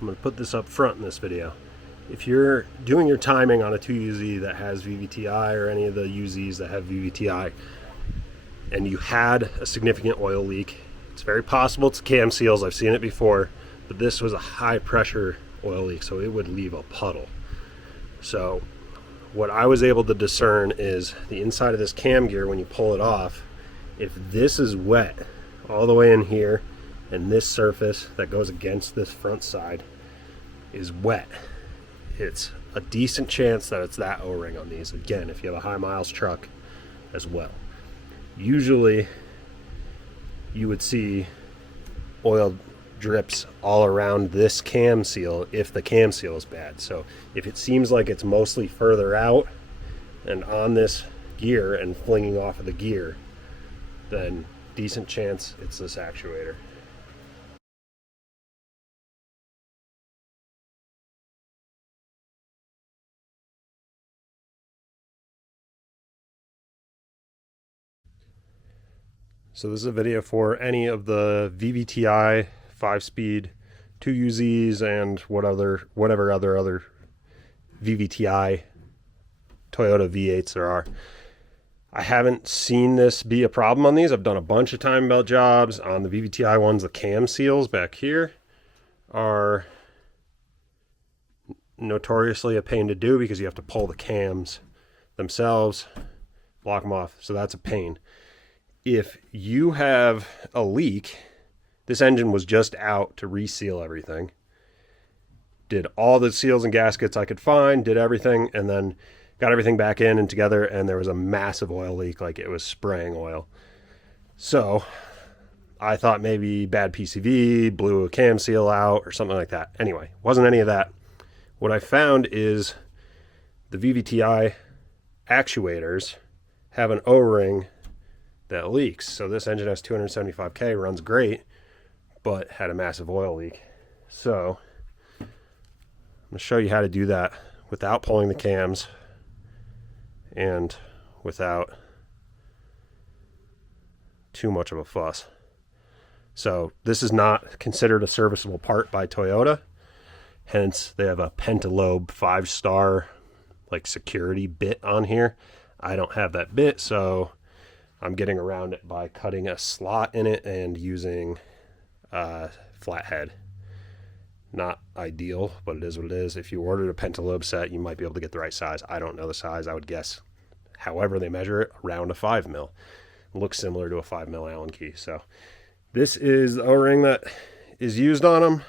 I'm going to put this up front in this video. If you're doing your timing on a 2UZ that has VVTI or any of the UZs that have VVTI, and you had a significant oil leak, it's very possible it's cam seals. I've seen it before, but this was a high pressure oil leak, so it would leave a puddle. So what I was able to discern is the inside of this cam gear, when you pull it off, if this is wet all the way in here and this surface that goes against this front side is wet, it's a decent chance that it's that O-ring on these. Again, if you have a high miles truck as well. Usually you would see oil drips all around this cam seal if the cam seal is bad. So if it seems like it's mostly further out and on this gear and flinging off of the gear, then decent chance it's this actuator. So this is a video for any of the VVTI 5-speed 2UZs and whatever other VVTI Toyota V8s there are. I haven't seen this be a problem on these. I've done a bunch of timing belt jobs on the VVTI ones. The cam seals back here are notoriously a pain to do because you have to pull the cams themselves, block them off. So that's a pain. If you have a leak, this engine was just out to reseal everything. Did all the seals and gaskets I could find, did everything, and then got everything back in and together, and there was a massive oil leak, like it was spraying oil. So I thought maybe bad PCV, blew a cam seal out or something like that. Anyway, wasn't any of that. What I found is the VVTI actuators have an O-ring that leaks. So this engine has 275K, runs great, but had a massive oil leak. So I'm going to show you how to do that without pulling the cams and without too much of a fuss. So this is not considered a serviceable part by Toyota, hence they have a pentalobe 5-star like security bit on here. I don't have that bit, so I'm getting around it by cutting a slot in it and using a flathead. Not ideal, but it is what it is. If you ordered a pentalobe set, you might be able to get the right size. I don't know the size. I would guess, however they measure it, around a 5 mil. It looks similar to a 5 mil Allen key. So this is the O-ring that is used on them.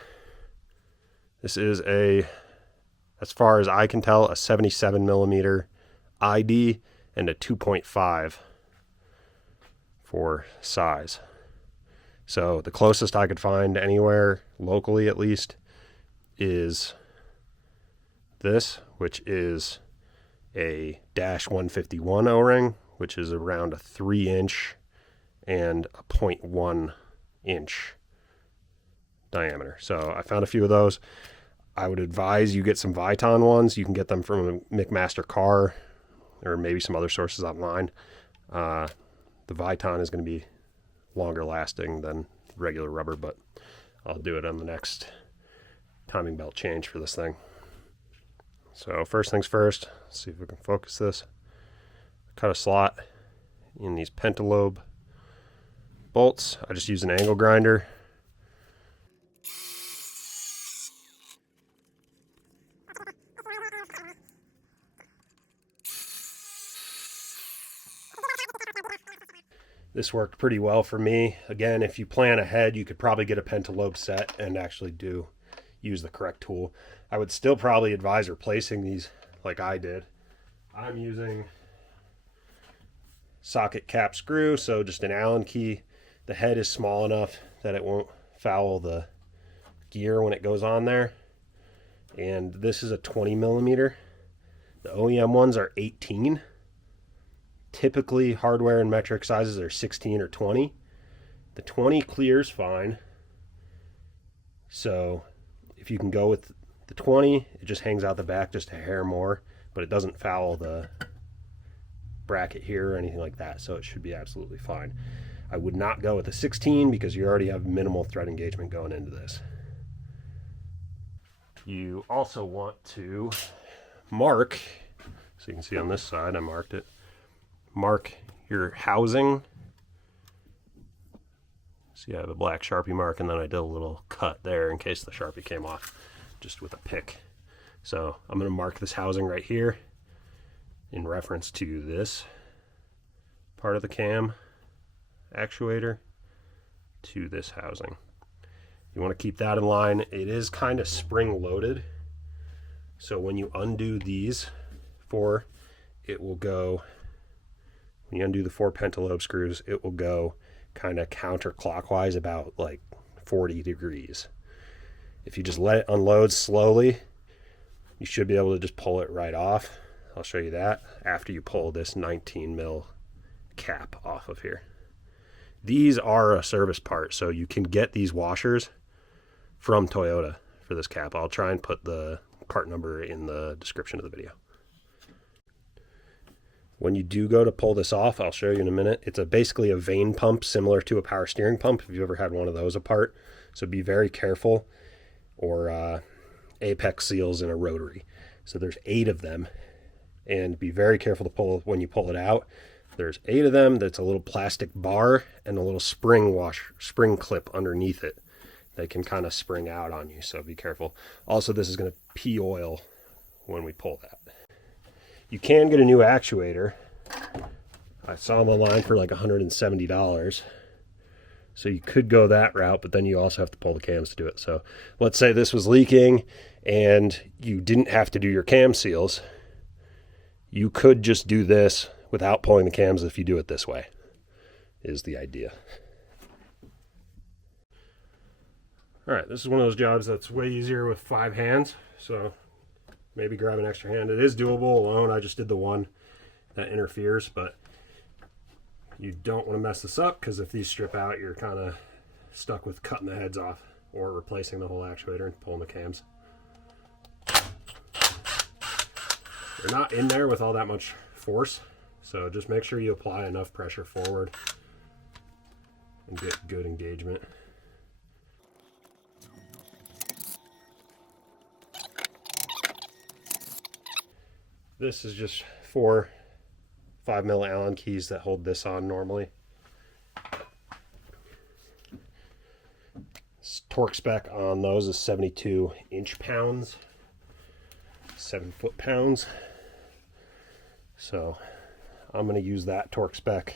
This is as far as I can tell, a 77 millimeter ID and a 2.5 for size. So the closest I could find anywhere locally at least is this, which is a -151 O-ring, which is around a 3-inch and a 0.1 inch diameter. So I found a few of those. I would advise you get some Viton ones. You can get them from mcmaster carr or maybe some other sources online. The Viton is going to be longer lasting than regular rubber, but I'll do it on the next timing belt change for this thing. So first things first, let's see if we can focus this. Cut a slot in these pentalobe bolts. I just use an angle grinder. This worked pretty well for me. Again, if you plan ahead, you could probably get a pentalobe set and actually use the correct tool. I would still probably advise replacing these like I did. I'm using socket cap screw, so just an Allen key. The head is small enough that it won't foul the gear when it goes on there. And this is a 20 millimeter. The OEM ones are 18. Typically hardware and metric sizes are 16 or 20. The 20 clears fine. So if you can go with the 20, it just hangs out the back just a hair more, but it doesn't foul the bracket here or anything like that, so it should be absolutely fine. I would not go with a 16 because you already have minimal thread engagement going into this. You also want to mark, so you can see on this side, I marked it, mark your housing. See, I have a black Sharpie mark, and then I did a little cut there in case the Sharpie came off, just with a pick. So I'm going to mark this housing right here in reference to this part of the cam actuator to this housing. You want to keep that in line. It is kind of spring loaded, so when you undo these four, it will go, when you undo the 4 pentalobe screws, it will go kind of counterclockwise about like 40 degrees. If you just let it unload slowly, you should be able to just pull it right off. I'll show you that after you pull this 19 mil cap off of here. These are a service part, so you can get these washers from Toyota for this cap. I'll try and put the part number in the description of the video. When you do go to pull this off, I'll show you in a minute. It's basically a vane pump similar to a power steering pump, if you've ever had one of those apart. So be very careful, or apex seals in a rotary. So there's 8 of them, and be very careful to pull when you pull it out. There's 8 of them. That's a little plastic bar and a little spring clip underneath it that can kind of spring out on you, so be careful. Also, this is going to pee oil when we pull that. You can get a new actuator. I saw them online for like $170. So you could go that route, but then you also have to pull the cams to do it. So let's say this was leaking and you didn't have to do your cam seals. You could just do this without pulling the cams if you do it this way, is the idea. All right, this is one of those jobs that's way easier with 5 hands. So maybe grab an extra hand. It is doable alone. I just did the one that interferes, but you don't want to mess this up, because if these strip out, you're kind of stuck with cutting the heads off or replacing the whole actuator and pulling the cams. They're not in there with all that much force, so just make sure you apply enough pressure forward and get good engagement. This is just 4 5mm Allen keys that hold this on normally. Torque spec on those is 72 inch-pounds, 7 foot-pounds. So I'm going to use that torque spec,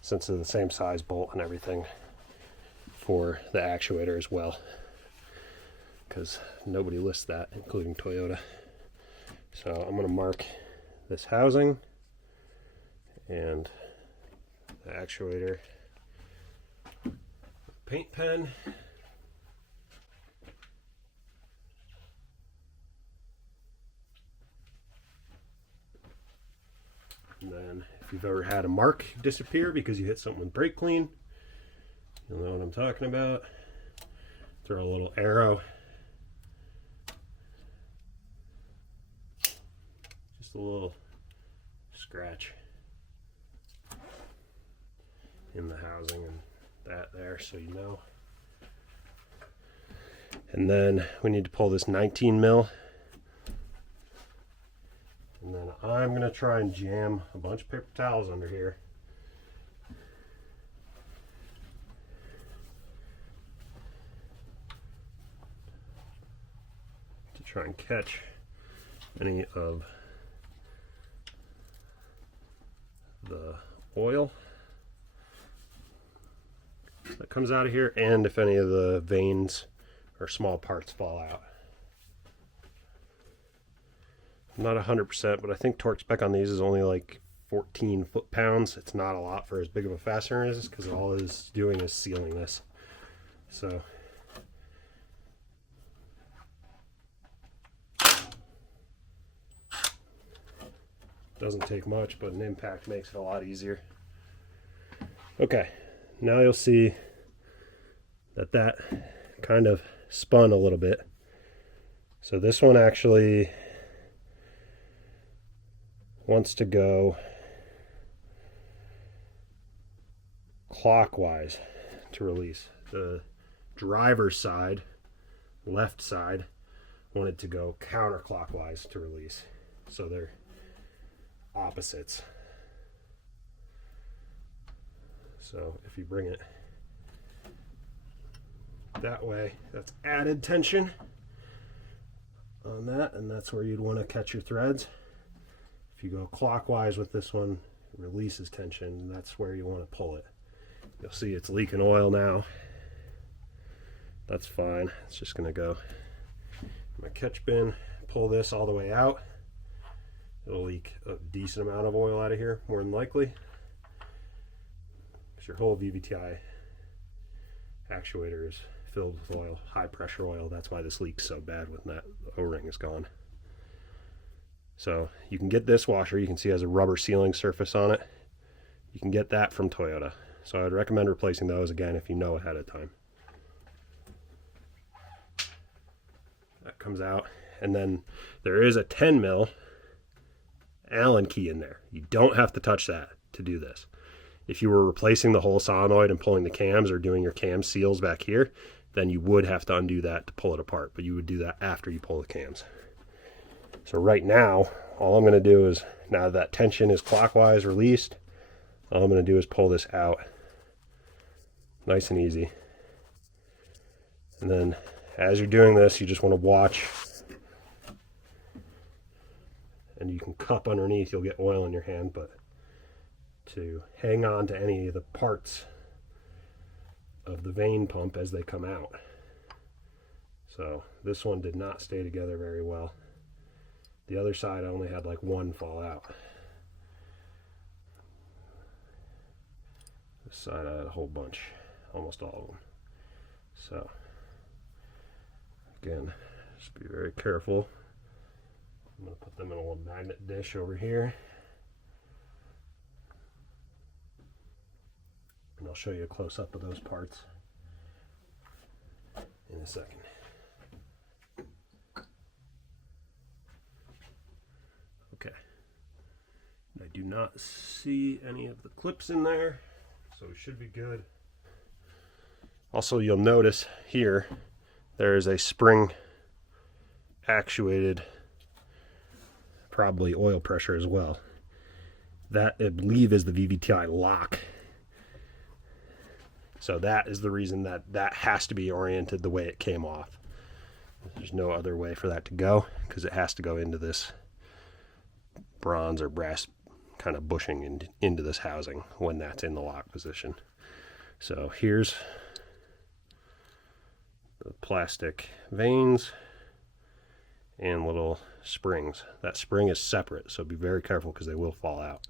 since it's the same size bolt and everything, for the actuator as well, because nobody lists that, including Toyota. So I'm going to mark this housing and the actuator, paint pen, and then if you've ever had a mark disappear because you hit something with brake clean, you'll know what I'm talking about. Throw a little arrow, just a little scratch in the housing and that there, so you know. And then we need to pull this 19 mil, and then I'm going to try and jam a bunch of paper towels under here to try and catch any of the oil that comes out of here, and if any of the veins or small parts fall out. I'm not 100%, but I think torque spec on these is only like 14 foot-pounds. It's not a lot for as big of a fastener as this, because all it's doing is sealing this. So doesn't take much, but an impact makes it a lot easier. Okay, now you'll see that that kind of spun a little bit. So this one actually wants to go clockwise to release. The driver's side, left side, want it to go counterclockwise to release. So they're opposites. So if you bring it that way, that's added tension on that, and that's where you'd want to catch your threads. If you go clockwise with this one, it releases tension, and that's where you want to pull it. You'll see it's leaking oil now. That's fine. It's just going to go in my catch bin, pull this all the way out. It'll leak a decent amount of oil out of here, more than likely. Because your whole VVTI actuator is filled with oil, high pressure oil. That's why this leaks so bad when that O-ring is gone. So you can get this washer. You can see it has a rubber sealing surface on it. You can get that from Toyota. So I would recommend replacing those again if you know ahead of time. That comes out, and then there is a 10 mil Allen key in there. You don't have to touch that to do this. If you were replacing the whole solenoid and pulling the cams or doing your cam seals back here, then you would have to undo that to pull it apart, but you would do that after you pull the cams. So right now, all I'm going to do is, now that tension is clockwise released, all I'm going to do is pull this out nice and easy. And then as you're doing this, you just want to watch, and you can cup underneath, you'll get oil in your hand, but to hang on to any of the parts of the vane pump as they come out. So this one did not stay together very well. The other side I only had like one fall out. This side I had a whole bunch, almost all of them. So again, just be very careful. I'm going to put them in a little magnet dish over here. And I'll show you a close-up of those parts in a second. Okay. I do not see any of the clips in there, so it should be good. Also, you'll notice here there is a spring actuated, probably oil pressure as well. That, I believe, is the VVTI lock. So that is the reason that that has to be oriented the way it came off. There's no other way for that to go, because it has to go into this bronze or brass kind of bushing into this housing when that's in the lock position. So here's the plastic vanes and little springs. That spring is separate, so be very careful because they will fall out.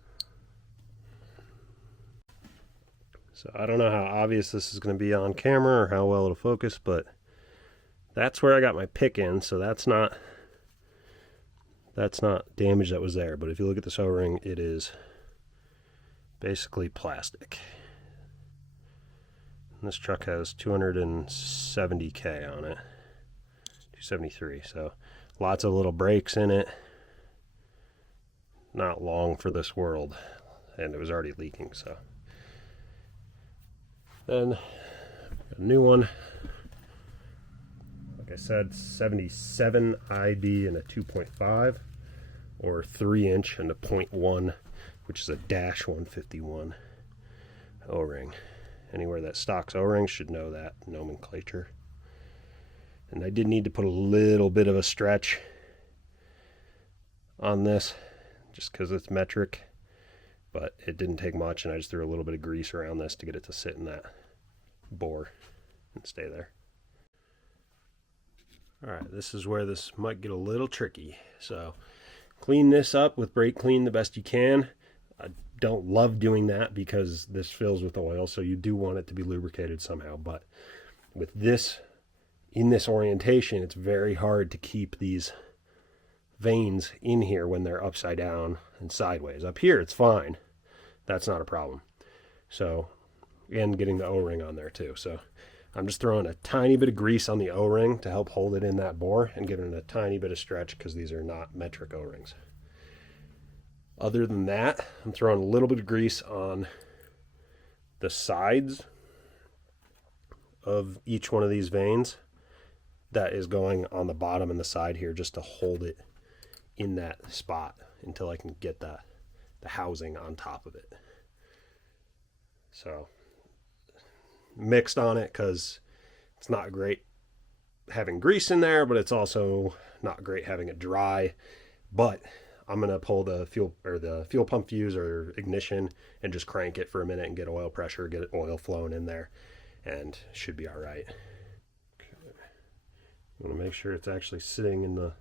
So I don't know how obvious this is going to be on camera or how well it'll focus, but that's where I got my pick in, so that's not damage that was there. But if you look at this O-ring, it is basically plastic. And this truck has 270K on it, 273, so lots of little breaks in it. Not long for this world, and it was already leaking, so. Then a new one, like I said, 77 IB and a 2.5, or 3-inch and a 0.1, which is a dash 151 O-ring. Anywhere that stocks O-rings should know that nomenclature. And I did need to put a little bit of a stretch on this, just because it's metric, but it didn't take much, and I just threw a little bit of grease around this to get it to sit in that bore and stay there. Alright, this is where this might get a little tricky. So clean this up with brake clean the best you can. I don't love doing that because this fills with oil, so you do want it to be lubricated somehow, but with this, in this orientation, it's very hard to keep these vanes in here when they're upside down and sideways. Up here it's fine, that's not a problem. So, and getting the O-ring on there too. So I'm just throwing a tiny bit of grease on the O-ring to help hold it in that bore and giving it a tiny bit of stretch because these are not metric O-rings. Other than that, I'm throwing a little bit of grease on the sides of each one of these vanes that is going on the bottom and the side here just to hold it in that spot until I can get the housing on top of it. So mixed on it because it's not great having grease in there, but it's also not great having it dry. But I'm gonna pull the fuel pump fuse or ignition and just crank it for a minute and get oil pressure, get oil flowing in there, and should be all right. Okay. You want to make sure it's actually sitting in the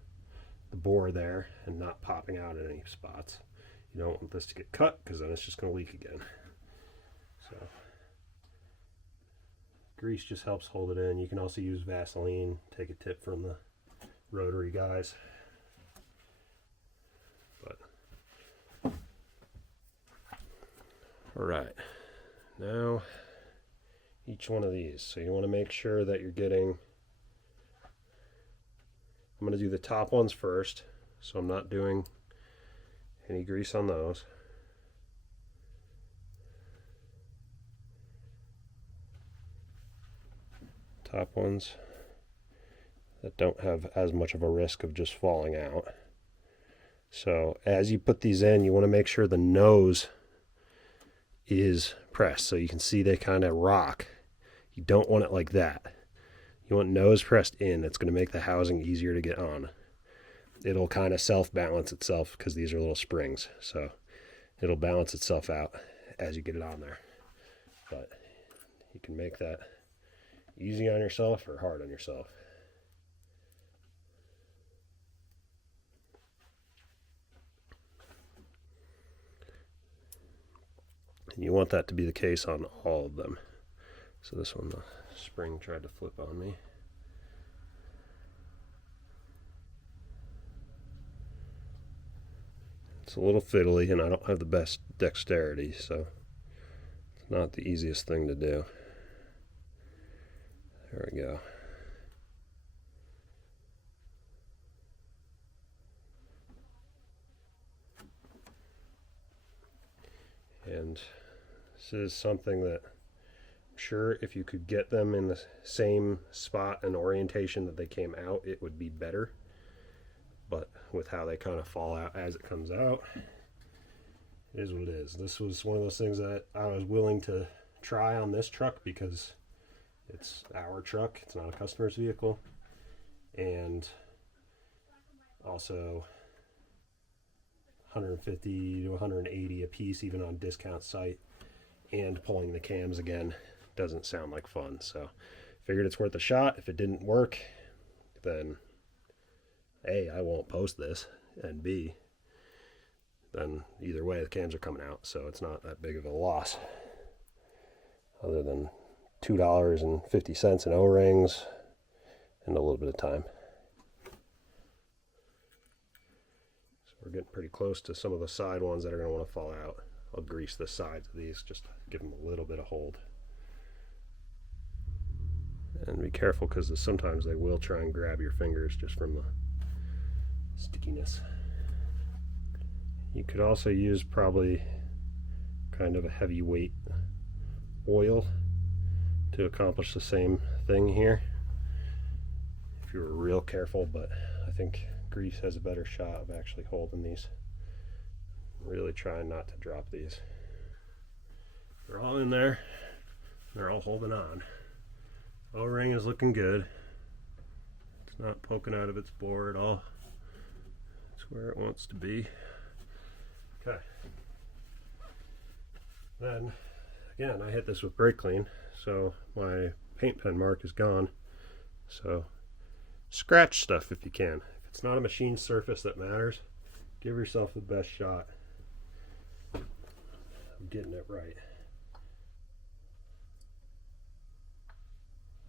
bore there and not popping out at any spots. You don't want this to get cut because then it's just going to leak again. So grease just helps hold it in. You can also use Vaseline. Take a tip from the rotary guys. But all right, now each one of these. So you want to make sure that you're getting, I'm going to do the top ones first, so I'm not doing any grease on those. Top ones that don't have as much of a risk of just falling out. So as you put these in, you want to make sure the nose is pressed, so you can see they kind of rock. You don't want it like that. You want nose pressed in. It's going to make the housing easier to get on. It'll kind of self-balance itself because these are little springs, so it'll balance itself out as you get it on there. But you can make that easy on yourself or hard on yourself. And you want that to be the case on all of them. So this one, the spring tried to flip on me. It's a little fiddly and I don't have the best dexterity, so it's not the easiest thing to do. There we go. And this is something that I'm sure if you could get them in the same spot and orientation that they came out, it would be better. But with how they kind of fall out as it comes out, it is what it is. This was one of those things that I was willing to try on this truck because it's our truck, it's not a customer's vehicle, and also 150 to 180 a piece even on discount site, and pulling the cams again doesn't sound like fun. So figured it's worth a shot. If it didn't work, then A, I won't post this, and B, then either way the cams are coming out, so it's not that big of a loss other than $2.50 in O-rings and a little bit of time. So we're getting pretty close to some of the side ones that are going to want to fall out. I'll grease the sides of these just to give them a little bit of hold. And be careful because sometimes they will try and grab your fingers just from the stickiness. You could also use probably kind of a heavyweight oil to accomplish the same thing here if you were real careful, but I think grease has a better shot of actually holding these. Really trying not to drop these. They're all in there. They're all holding on. O-ring is looking good. It's not poking out of its bore at all. It's where it wants to be. Okay. Then again, I hit this with brake clean, so my paint pen mark is gone. So scratch stuff if you can. If it's not a machine surface that matters, give yourself the best shot of getting it right.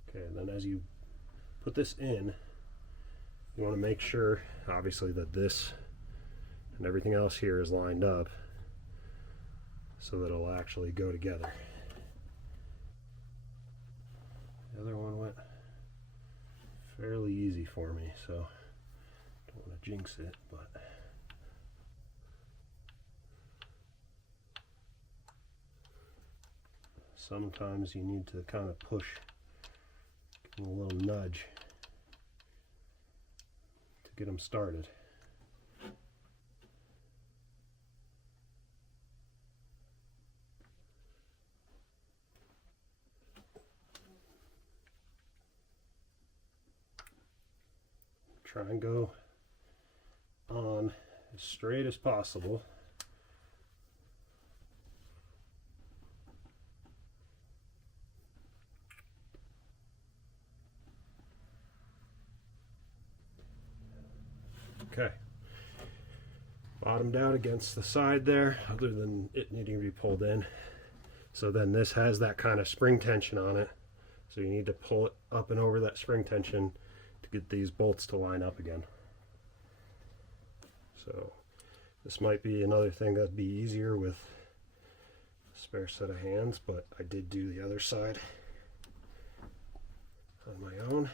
Okay, and then as you put this in, you want to make sure, obviously, that this and everything else here is lined up so that it'll actually go together. The other one went fairly easy for me, so don't want to jinx it, but sometimes you need to kind of push, give them a little nudge get them started. Try and go on as straight as possible. Okay, bottomed out against the side there, other than it needing to be pulled in. So then this has that kind of spring tension on it, so you need to pull it up and over that spring tension to get these bolts to line up again. So this might be another thing that'd be easier with a spare set of hands, but I did do the other side on my own.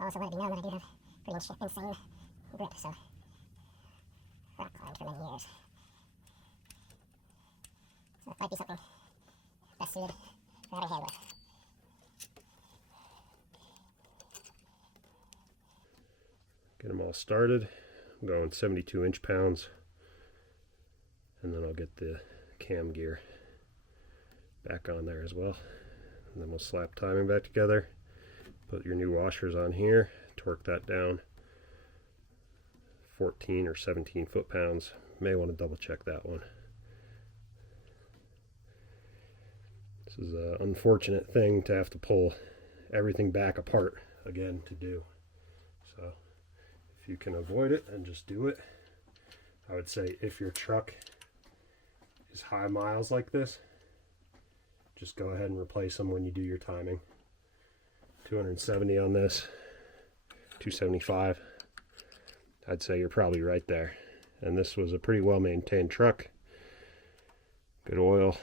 I also let it be known that I do have pretty insane grip, so rock climbed for many years. So it might be something best suited for having hand with. Get them all started. I'm going 72 inch-pounds, and then I'll get the cam gear back on there as well. And then we'll slap timing back together. Put your new washers on here, torque that down 14 or 17 foot-pounds. May want to double check that one. This is an unfortunate thing to have to pull everything back apart again to do. So if you can avoid it, then just do it. I would say if your truck is high miles like this, just go ahead and replace them when you do your timing. 270 on this, 275. I'd say you're probably right there. And this was a pretty well maintained truck. Good oil.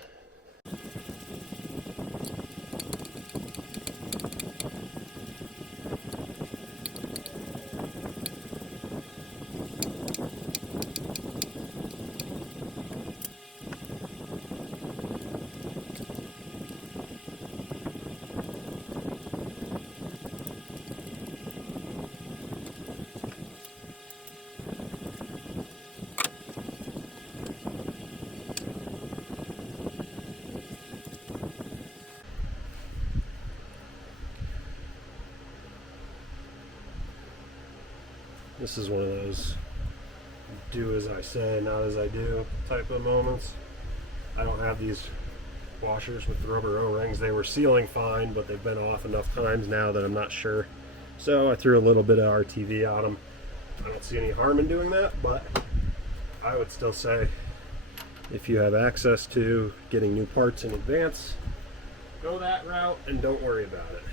This is one of those do as I say, not as I do type of moments. I don't have these washers with the rubber O-rings. They were sealing fine, but they've been off enough times now that I'm not sure. So I threw a little bit of RTV on them. I don't see any harm in doing that, but I would still say if you have access to getting new parts in advance, go that route and don't worry about it.